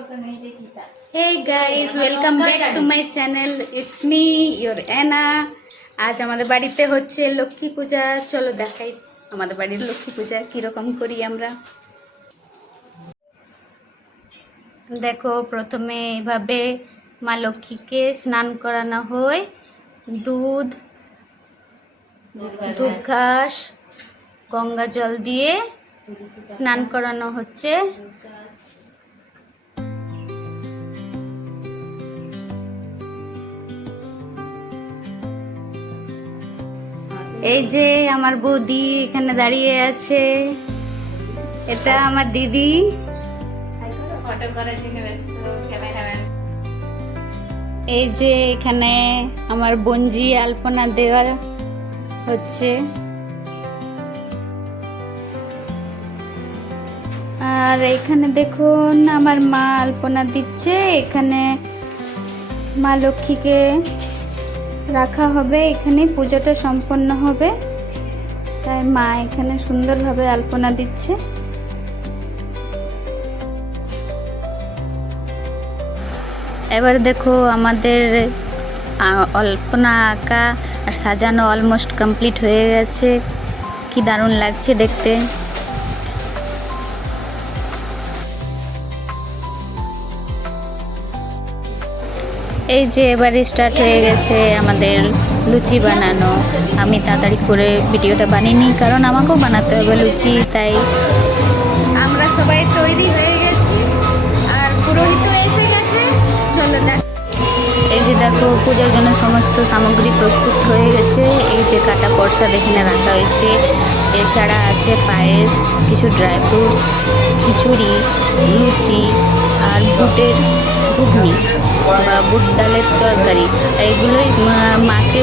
Hey guys, welcome back to my channel. It's me, your Anna. আজ আমাদের বাড়িতে হচ্ছে লক্ষ্মী পূজা। চলো দেখাই আমাদের বাড়ির লক্ষ্মী পূজা কিরকম করি আমরা। দেখো, প্রথমে এইভাবে মা লক্ষ্মীকে স্নান করানো হয়। দুধ, ধূপ ঘাস, গঙ্গা জল দিয়ে স্নান করানো হচ্ছে। এই যে আমার বৌদি এখানে দাঁড়িয়ে আছে, এটা আমার দিদি। এই যে এখানে আমার বঞ্জি আলপনা দেওয়া হচ্ছে, আর এখানে দেখুন আমার মা আলপনা দিচ্ছে। এখানে মা লক্ষ্মীকে রাখা হবে, এখানে পূজাটা সম্পন্ন হবে, তাই মা এখানে সুন্দরভাবে আলপনা দিচ্ছে। এবার দেখো আমাদের আলপনা আঁকা আর সাজানো অলমোস্ট কমপ্লিট হয়ে গেছে। কি দারুণ লাগছে দেখতে। এই যে এবারে স্টার্ট হয়ে গেছে আমাদের লুচি বানানো। আমি তাড়াতাড়ি করে ভিডিওটা বানিয়ে নিই, কারণ আমাকেও বানাতে হবে লুচি। তাই আমরা সবাই তৈরি হয়ে গেছি, আর পুরোহিতও এসে গেছে। চলো দেখ। এই যে দেখো, পূজার জন্য সমস্ত সামগ্রী প্রস্তুত হয়ে গেছে। এই যে কাটা প্রসাদ এখানে রাখা হয়েছে, এছাড়া আছে পায়েস, কিছু ড্রাই ফ্রুটস, খিচুড়ি, লুচি আর বুটের ঘুগনি বা বুট ডালের তরকারি। এগুলোই মাকে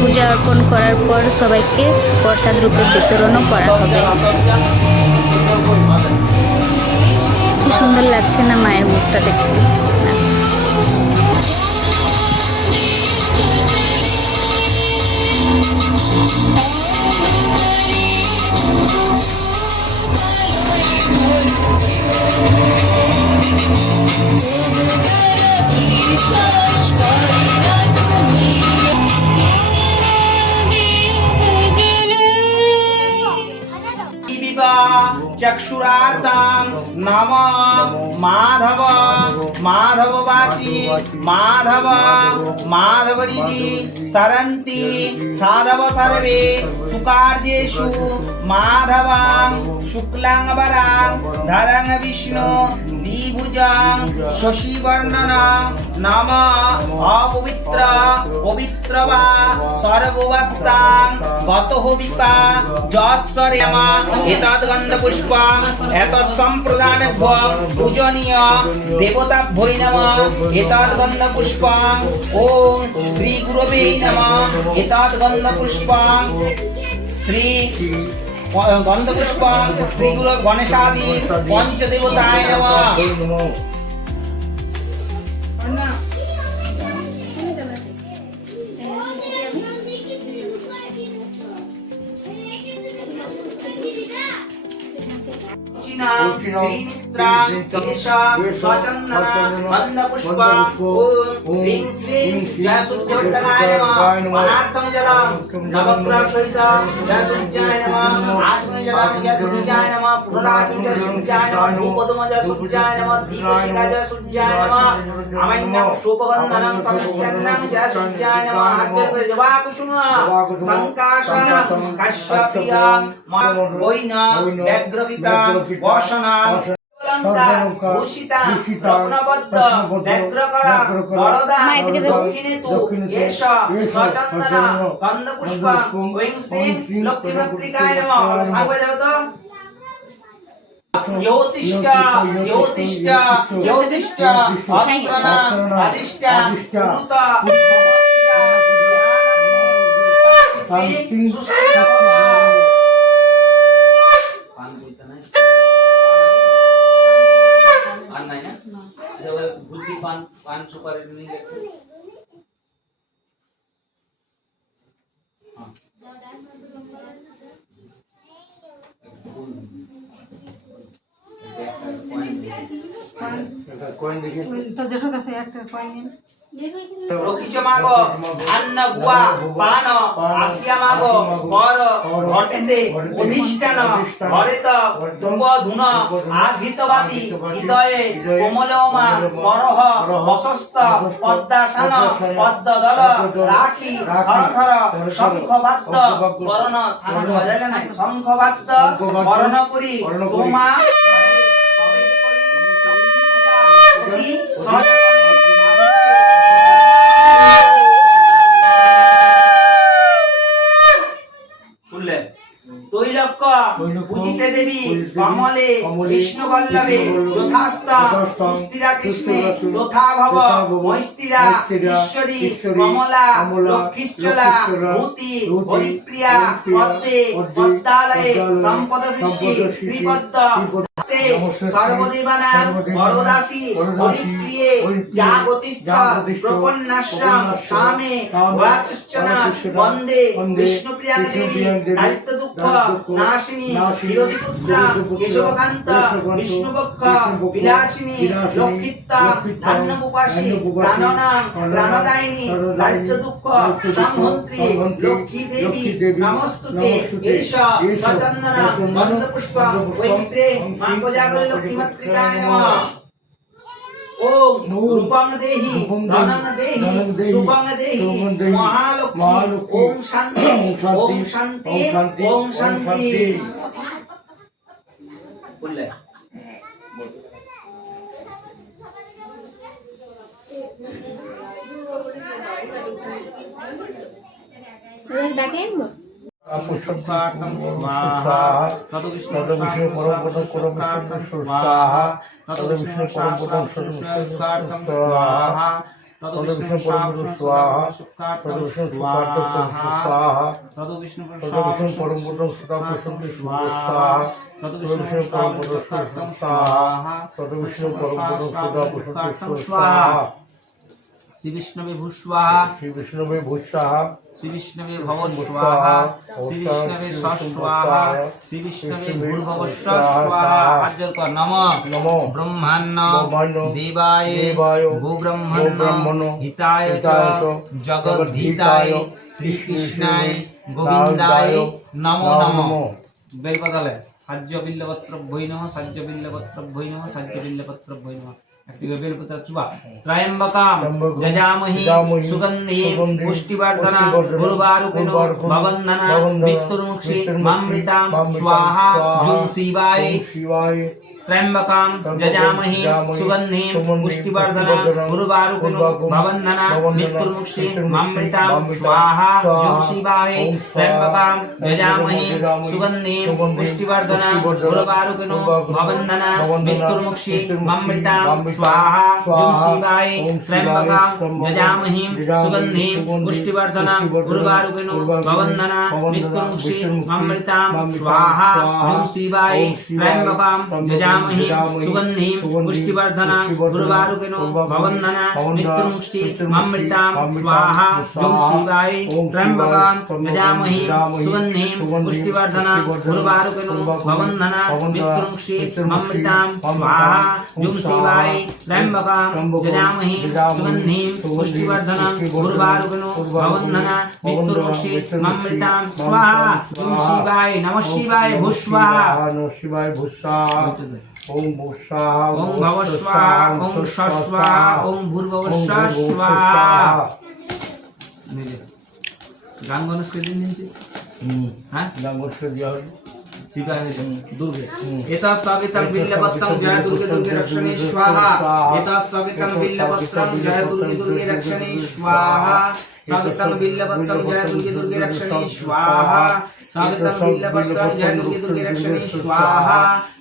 পূজা অর্পণ করার পর সবাইকে প্রসাদ রূপে বিতরণও করা হবে। কি সুন্দর লাগছে না মায়ের মুখটা দেখতে। चक्षुरार्धं नम माधव माधववाची माधव माधवरिधि सरन्ति साधव सर्वे सुकार्येषु माधवं शुक्लांबरं धरं विष्णु द्विभुजं शशिवर्णनं नम अपवित्र पवित्र वा सर्ववस्थां गतः विपा যৎসরেম এতদ্গন্ধপুষ্পম এতৎসম্প্রদানেভ্যো পূজনীয় দেবতাভ্যৈ নমঃ এতদ্গন্ধপুষ্পম ওম শ্রী গুরবে নমঃ এতদ্গন্ধপুষ্পম শ্রী গন্ধপুষ্পম শ্রী গুরু গণেশাদি পঞ্চদেবতায় নমঃ। ভূষিতা রত্নবদ্ধ ব্যগ্রকরা বরদা দক্ষিণেতু এষ সচন্দন গন্ধপুষ্প ওং শ্রী লক্ষ্মীভদ্রিকায় নমঃ। সাগরে যাবে তো জ্যোতিষ্ঠ জ্যোতিষ্ঠ জ্যোতিষ্ঠ অত্রনা আদিষ্ঠ পুরুত বুদ্ধি পান পান সুপারি নিয়ে তো যেসব কাছে একটা কয়েন নিন। রকিচ মাগ ধান্য গুয়া পান আসিয়া মাগ কর ঘটেতে অধিষ্ঠান ঘরেত ধূপ ধুন আঘৃতবাদী হৃদয়ে কোমলমা পরহ বসস্ত পদ্মাসন পদ্মদল রাখি থর থর শঙ্খবাদ্য বরণ শান্ত বাজাইলে নাই শঙ্খবাদ্য বরণ করি তোমা করি লক্ষ্মী পূজা অতি সযতনে তৈলক্য পূজিতে দেবী কমলে বিষ্ণু বল্লভে যথাস্তা সুস্থিরা কৃষ্ণে তথা ভব মৈস্তিরা ঈশ্বরী কমলা লক্ষ্মীশ্চলা ভূতি হরিপ্রিয়া পদ্মে পদ্মালয়ে সম্পদ সৃষ্টি শ্রীপদ্ম সর্বদেবানা বরদাসী হরিপ্রিয়ে জাগতিস্থা প্রপন্নাশ্রাম সামে ভয়াতুশ্চনা বন্দে বিষ্ণুপ্রিয়া দেবী দারিদ্র দুঃখ নাশিনী বিরোধী পুত্রা কেশবকান্ত বিষ্ণুপক্ষ বিলাসিনী লক্ষিতা ধান্যবুপাসী প্রাণনাম প্রাণদায়িনী দারিদ্র দুঃখ সংহন্ত্রী লক্ষ্মী দেবী নমস্তুতে এষ সচন্দন গন্ধপুষ্প বৈশ্রে মাঙ্গজাগরি লক্ষ্মী মাতৃকায় নমঃ ওম রূপং দেহি ধনং দেহি শুভং দেহি মহালক্ষ্মী ওম শান্তি ওম শান্তি ওম শান্তি বললে ডাকেন पुष्पार्थं स्वाहा ततो विष्णु परमपदं कुरमुष्टं स्वाहा ततो विष्णु परमपदं स्वार्थं स्वाहा ततो विष्णु परमपदं स्वाहा ततो विष्णु स्वाहा ततो विष्णु परमपदं स्वाहा ततो विष्णु परमपदं स्वाहा ततो विष्णु परमपदं स्वाहा श्री विष्णवे भूस्वाहा श्री विष्णवे भूस्वाहा श्री विष्णवे भव स्वाहा श्री विष्णवे स्वाहा श्री विष्णवे भूर्भुव स्वाहा आज्ञा कर नमो ब्रह्माण्ड देवाय गोब्रह्मण्ड हिताय च जगद्धिताय श्री कृष्णाय गोविंदाय नमो नमो बेल बदले साज्य बिल्लपत्र भै नमः साज्य बिल्लपत्र भै नमः साज्य बिल्लपत्र भै नमः त्रयंबकां जजामहि सुगंधि पुष्टिवर्धना गुरुवारुकिनो भवन्दना मृत्युर्मुक्षि मामृतां स्वाहा जुं शिवाय त्रयंबकां जजामहि सुगंधि पुष्टिवर्धना गुरुवारुकिनो भवन्दना मृत्युर्मुक्षि मामृतां स्वाहा जुं शिवाय त्रयंबकां जजामहि सुगंधि पुष्टिवर्धना गुरुवारुकिनो भवन्दना मृत्युर्मुक्षि मामृतां स्वाहा जुं शिवाय त्रयंबकां जजामहि सुगंधि पुष्टिवर्धना गुरुवारुकिनो भवन्दना मृत्युर्मुक्षि मामृतां स्वाहा जुं शिवाय त्रयंबकां जजामहि सुगंधि पुष्टिवर्धना गुरुवारुकिनो भवन्दना मृत्युर्मुक्षि मामृतां स्वाहा जुं शिवाय त्रयंबकां जजामहि सुगंधि पुष्टिवर्धना गुरुवारुकिनो भवन्दना मृत्युर्मुक्षि मामृतां स्वाहा जुं शिवाय त्रयंबकां जजामहि सुगंधि पुष्टिवर्धना गुरुवारुकिनो भवन्दना मृत्युर्मुक्षि मामृतां स्वाहा जुं शिवाय नमः शिवाय भूस्वाहा नमः शिवाय भूस्वाहा ओम भूस्वाहा ओम भवस्वाहा ओम स्वस्वाहा ओम भूर्भुवस्वाहा গান গণেশ কে দিন দিনছি হ্যাঁ গান গণেশ দিয়া হল শিবায় দুর্গে এতা স্বাগতং বিল্লপত্রং জয় দুর্গে দুর্গে রক্ষণে স্বাহা এতা স্বাগতং বিল্লপত্রং জয় দুর্গে দুর্গে রক্ষণে স্বাহা স্বাগতং বিল্লপত্রং জয় দুর্গে দুর্গে রক্ষণে স্বাহা স্বাগতং বিল্লপত্রং জয় দুর্গে দুর্গে রক্ষণে স্বাহা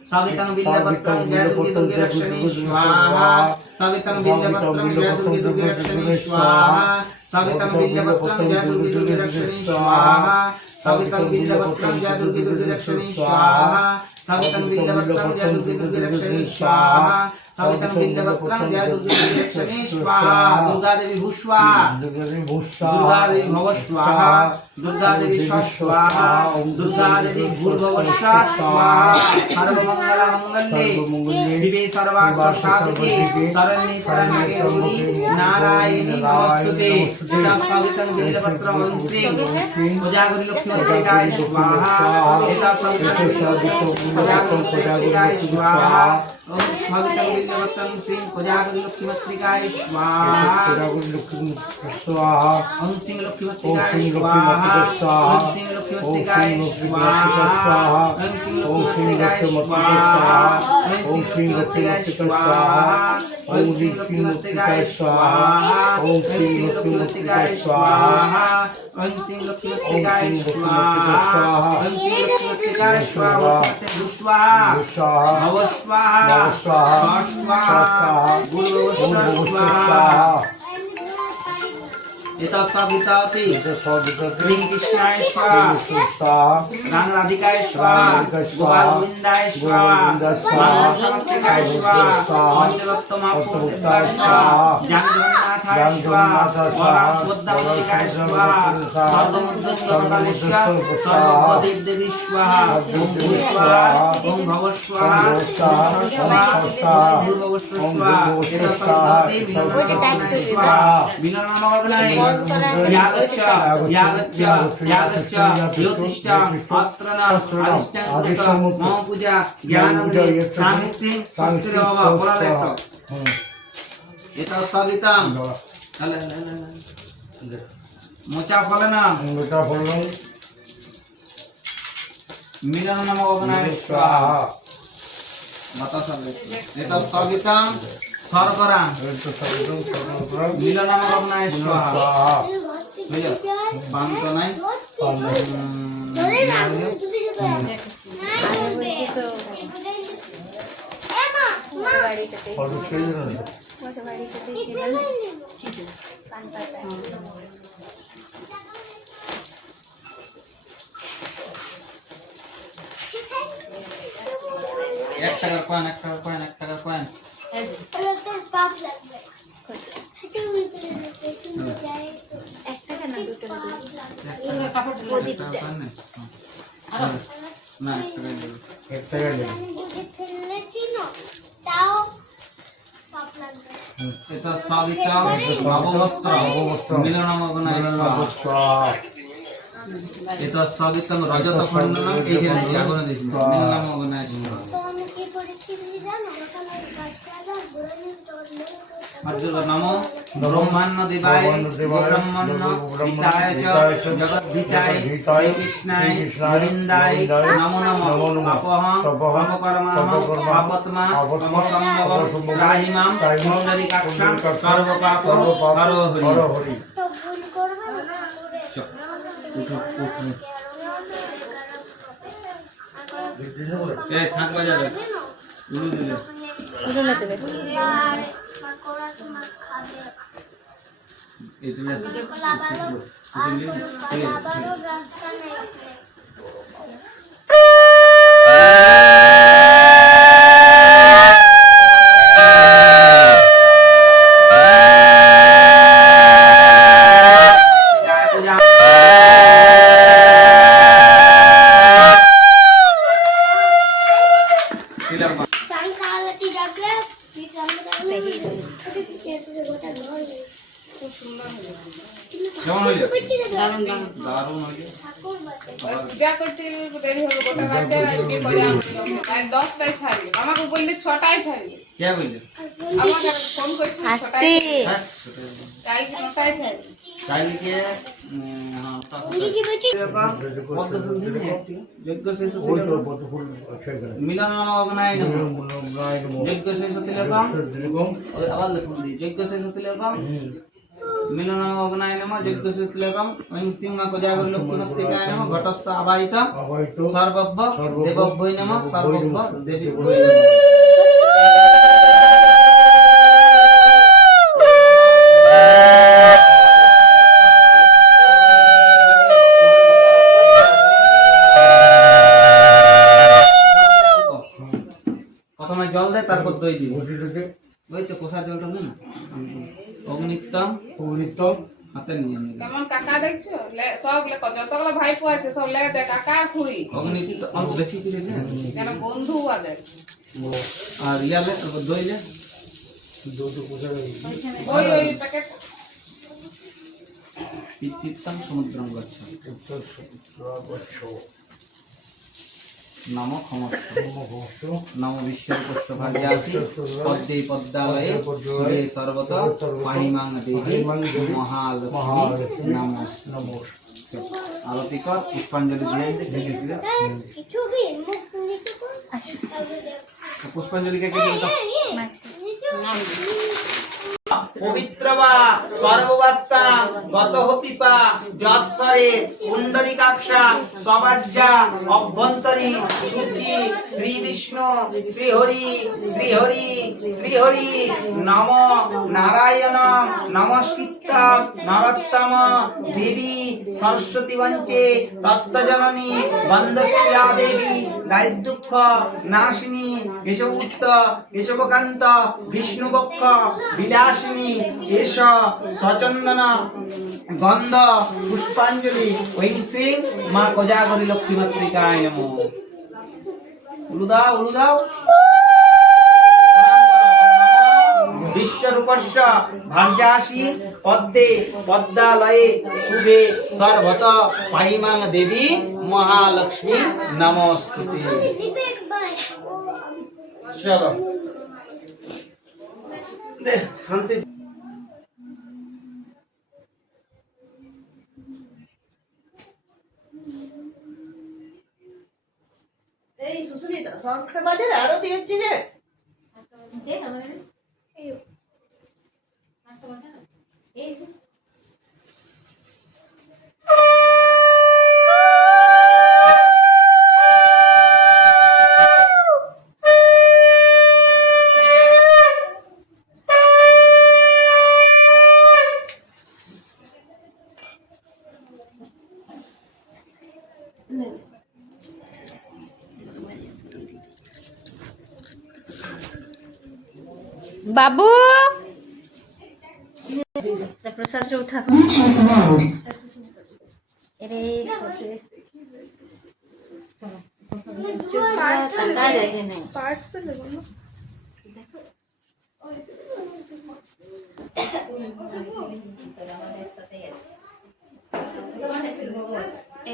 স্বাগতং বিল্লপত্রং জয় দুর্গে দুর্গে রক্ষণে স্বাহা স্বাগতং বিল্লপত্রং জয় দুর্গে দুর্গে রক্ষণে স্বাহা স্বাগতং বিল্লপত্রং জয় দুর্গে দুর্গে রক্ষণে স্বাহা স্বাগতং বিল্লপত্রং জয় দুর্গে দুর্গে রক্ষণে স্বাহা স্বাগতং বিল্লপত্রং জয় দুর্গে দুর্গে রক্ষণে স্বাহা स्वागतं बिल्लपत्रं जय दुर्गे दक्षिणे स्वाहा दुर्गा देवी भू स्वाहा दुर्गा देवी भव स्वाहा दुर्गा देवी स्वाहा दुर्गा देवी भूर्भुव स्वाहा सर्वमंगल मंगल्ये शिवे सर्वार्थ साधिके शरण्ये त्र्यंबके गौरी नारायणी नमोस्तुते यदा स्वागतं बिल्लपत्रं वंशे उजागरी लक्ष्मीपत्रिकाय स्वाहा यदा स्वागतं बिल्लपत्रं स्वाहा स्वागतं बिल्लपत्रं श्रीं उजागरी लक्ष्मीपत्रिकाय स्वाहा ओम सिंह लक्ष्मीपत्रिकाय स्वाहा ओम सिंह लक्ष्मीपत्रिकाय स्वाहा ओम सिंह लक्ष्मीपत्रिकाय स्वाहा ओम सिंह लक्ष्मीपत्रिकाय स्वाहा ओम सिंह लक्ष्मीपत्रिकाय स्वाहा ओम सिंह लक्ष्मीपत्रिकाय स्वाहा ओम सिंह लक्ष्मीपत्रिकाय स्वाहा ओम सिंह लक्ष्मीपत्रिकाय स्वाहा स्वाहा भव स्वाहा स्वाहा गुरु स्वाहा एतत् स्वागताति श्री कृष्णाय स्वाहा राम राधिकाय स्वाहा गोपाल गोविंदाय स्वाहा मानव समर्थिकाय स्वाहा पंचरत्नमापुरुषाय स्वाहा जगन्नाथाय स्वाहा वराह सुद्धामतिकाय स्वाहा सर्वमंगलकालेश्वर सर्वदेव देवी स्वाहा ओम भू स्वाहा ओम भव स्वाहा ओम भूर्भुव स्वाहा एतत् स्वागताति विनम्रमग्नाय यागच्छ ज्योतिष्ठ अत्रना अधिष्ठान मम पूजा ज्ञानंदे सांगिस्ति संस्कृत बाबा बोला लेखो एतत् स्वागतं मोचा फलना मिलन नमो भगवानाय स्वाहा माता सर्वे एतत् स्वागतं शर्करा मिलन नमो भगवानाय स्वाहा বুঝলো পান্ত নাই এক টাকার কয়েন এক টাকার কয়েন এক টাকার কয়েন এটা সাবিতা ভববস্ত্র মিলনমগ্নায় স্বাহা এটা সাবিতং রজত খণ্ডনম এইখানে জাগরণ দিয়েছিল মিলনমগ্নায় স্বাহা নমো ব্রহ্মাণ্য দেবায় ব্রহ্মণ্য হিতায় চ জগদ্ধিতায় শ্রীকৃষ্ণায় গোবিন্দায় নমো নমঃ আপহং পাপকর্মাহং পাপত্মা অমসম্ভবং রাহিমাং পুণ্ডরীকাক্ষাং সর্বপাপং হরো হরি এই ছাঁদ বাজাবে উলু দিলে উলু দেবে itu ya কেমন হইলো দারুণ দারুণ হইলো পূজা করতে দেরি হলো গোটা রাতে আজকে করে আর 10টায় ছাড়বে আমাকে বললে 6টায় ছাড়বে কে বললে আমাকে ফোন করছে আসছে তাই 6টায় ছাড়বে কালকে যজ্ঞ শেষ মিলন অগ্নায় যজ্ঞ শেষ আবার যজ্ঞ শেষ মিলন অগ্নায় নম যজ্ঞ শেষ ওং সিংহ কোজাগর লক্ষ্মীমত্তিকায় নম ঘটস্থ আবাহিত সর্বভ্য দেবভ্যৈ নম সর্বভ্য দেবীভ্যৈ নম প্রথমে জল দেয় তারপর দই দিই ওই তো কোষা জলটা না অগ্নিত্যম অগ্নিত্যম হাতে নিয়ে নিলাম কেমন কাকা দেখছো সব লেখো যতগুলো ভাইপো আছে সব লেগে দেয় কাকা খুঁড়ি অগ্নিত্যম অল্প বেশি করে নে যেন বন্ধু আদের আর ইয়ালে দইলে দুটো কোথায় ওই ওই প্যাকেট পিতৃত্তম সমুদ্রম গচ্ছ উত্তর গচ্ছ নম ক্ষমত্ব ভক্ত নম বিশ্বরূপস্য ভাগ্যাসি পদ্মে পদ্মালয়ে সুরে সর্বত মহিমাং দেবী মহালক্ষ্মী নমঃ আরতি কর পুষ্পাঞ্জলি দিয়ে পুষ্পাঞ্জলিকে কে দিল পবিত্র বা সর্ববাস্তা গত পিপা যৎসরে পুণ্ডরিকাক্ষা সবাজ্যা অভ্যন্তরী সূচি শ্রী বিষ্ণু শ্রী হরি শ্রী হরি শ্রী হরি নম নারায়ণ নমস্কৃত্য নরোত্তম দেবী সরস্বতী বঞ্চে তত্ত্বজননী বন্দস্য়া দেবী দারিদ্রুক্ষ নাশিনী কেশবুত্ত কেশবকান্ত বিষ্ণুবক্ষ বিলাসিনী এষ সচন্দন গন্ধ পুষ্পাঞ্জলি ঐং শ্রী মা কোজাগরী লক্ষ্মী মাতৃকায় নমঃ উলুদাও উলুদাও বিশ্বরূপস্য ভার্যাসি পদ্মে পদ্মালয়ে শুভে সর্বত পাহিমাং দেবী মহালক্ষ্মী নমস্তুতে চলো দে শান্তি এই সুস্মিতা সংখ্যা বাজারে আরতি হচ্ছে যে বাবু प्रसाद से उठा अरे पार्ट्स पे लगो ना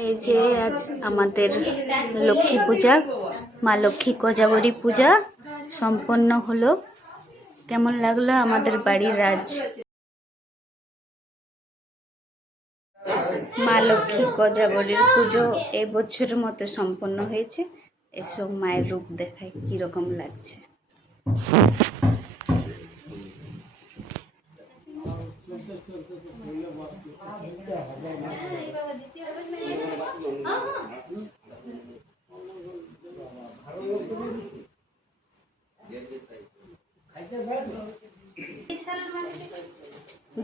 এই যে আজ আমাদের লক্ষ্মী পূজা মা লক্ষ্মী কোজাগরী পূজা সম্পন্ন হলো। কেমন লাগলো আমাদের বাড়ির রাজ মা লক্ষ্মী কোজাগরীর পুজো এই বছরের মতো সম্পন্ন হয়েছে। এসব মায়ের রূপ দেখায় কিরকম লাগছে।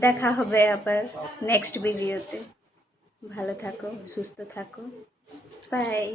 দেখা হবে আবার নেক্সট ভিডিওতে। ভালো থাকো, সুস্থ থাকো, বাই।